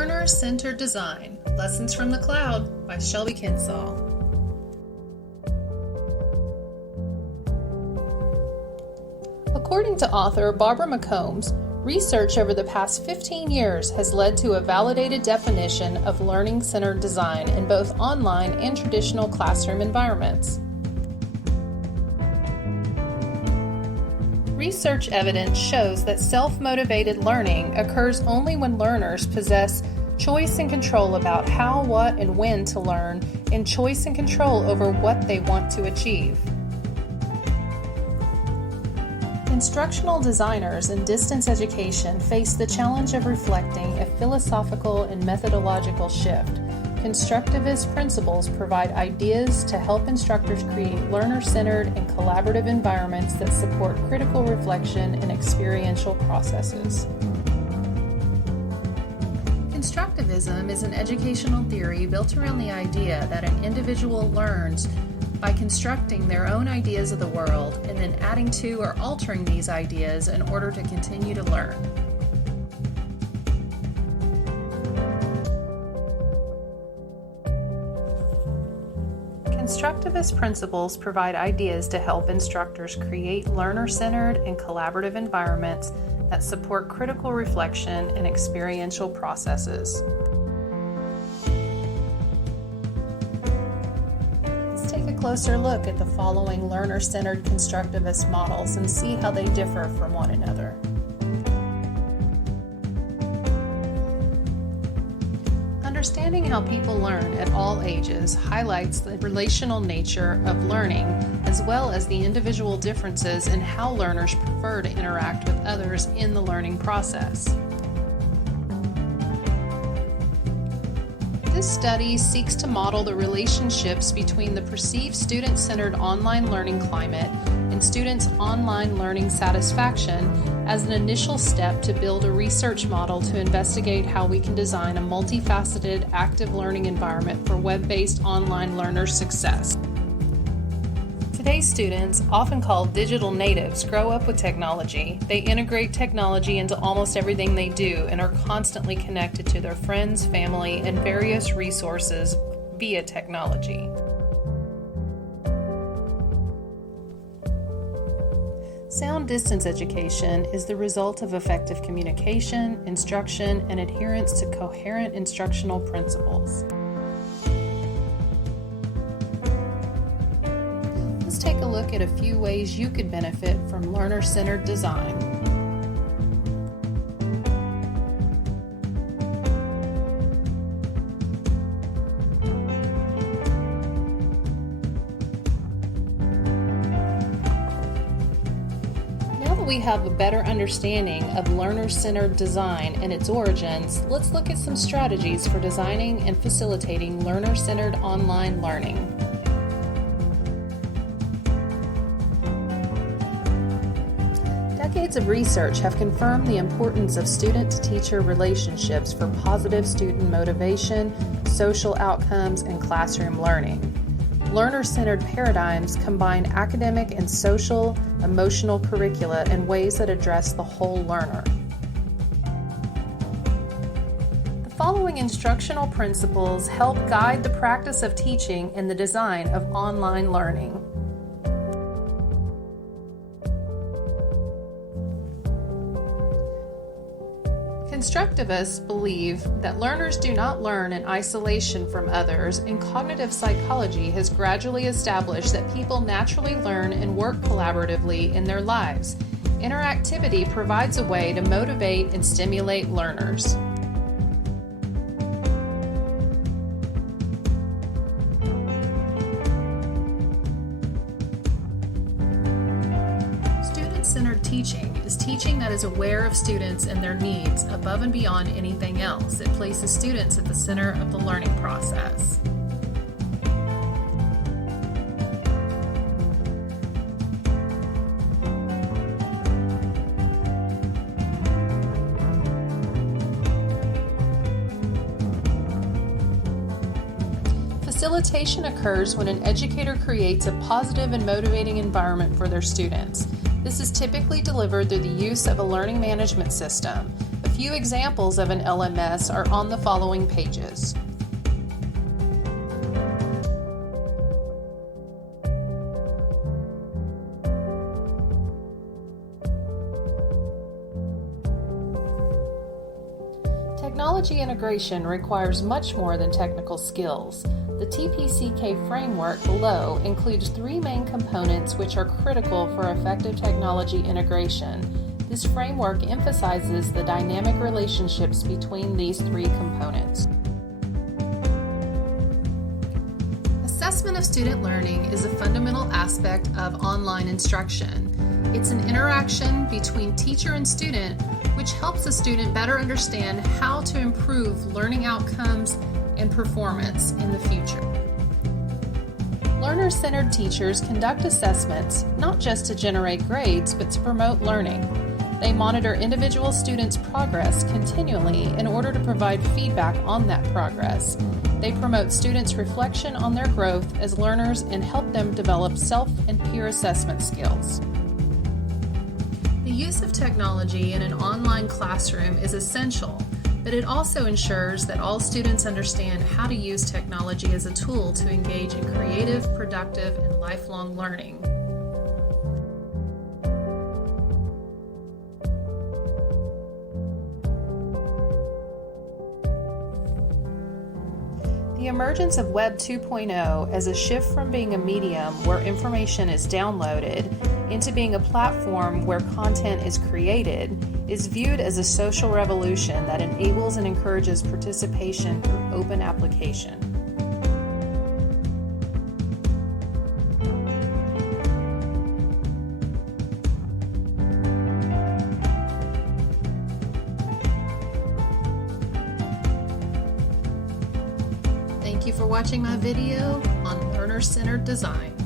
Learner-Centered Design, Lessons from the Cloud by Shelby Kinsall. According to author Barbara McCombs, research over the past 15 years has led to a validated definition of learning-centered design in both online and traditional classroom environments. Research evidence shows that self-motivated learning occurs only when learners possess choice and control about how, what, and when to learn, and choice and control over what they want to achieve. Instructional designers in distance education face the challenge of reflecting a philosophical and methodological shift. Constructivist principles provide ideas to help instructors create learner-centered and collaborative environments that support critical reflection and experiential processes. Constructivism is an educational theory built around the idea that an individual learns by constructing their own ideas of the world and then adding to or altering these ideas in order to continue to learn. Constructivist principles provide ideas to help instructors create learner-centered and collaborative environments that support critical reflection and experiential processes. Let's take a closer look at the following learner-centered constructivist models and see how they differ from one another. Understanding how people learn at all ages highlights the relational nature of learning, as well as the individual differences in how learners prefer to interact with others in the learning process. This study seeks to model the relationships between the perceived student-centered online learning climate and students' online learning satisfaction as an initial step to build a research model to investigate how we can design a multifaceted, active learning environment for web-based online learners' success. Today's students, often called digital natives, grow up with technology. They integrate technology into almost everything they do and are constantly connected to their friends, family, and various resources via technology. Sound distance education is the result of effective communication, instruction, and adherence to coherent instructional principles. Let's take a look at a few ways you could benefit from learner-centered design. We have a better understanding of learner-centered design and its origins, let's look at some strategies for designing and facilitating learner-centered online learning. Decades of research have confirmed the importance of student-to-teacher relationships for positive student motivation, social outcomes, and classroom learning. Learner-centered paradigms combine academic and social, emotional curricula in ways that address the whole learner. The following instructional principles help guide the practice of teaching and the design of online learning. Constructivists believe that learners do not learn in isolation from others, and cognitive psychology has gradually established that people naturally learn and work collaboratively in their lives. Interactivity provides a way to motivate and stimulate learners. Student-centered teaching is teaching that is aware of students and their needs above and beyond anything else. It places students at the center of the learning process. Facilitation occurs when an educator creates a positive and motivating environment for their students. This is typically delivered through the use of a learning management system. A few examples of an LMS are on the following pages. Technology integration requires much more than technical skills. The TPCK framework below includes 3 main components which are critical for effective technology integration. This framework emphasizes the dynamic relationships between these 3 components. Assessment of student learning is a fundamental aspect of online instruction. It's an interaction between teacher and student which helps a student better understand how to improve learning outcomes and performance in the future. Learner-centered teachers conduct assessments not just to generate grades, but to promote learning. They monitor individual students' progress continually in order to provide feedback on that progress. They promote students' reflection on their growth as learners and help them develop self and peer assessment skills. The use of technology in an online classroom is essential, but it also ensures that all students understand how to use technology as a tool to engage in creative, productive, and lifelong learning. The emergence of Web 2.0 as a shift from being a medium where information is downloaded into being a platform where content is created is viewed as a social revolution that enables and encourages participation through open application. Thank you for watching my video on learner-centered design.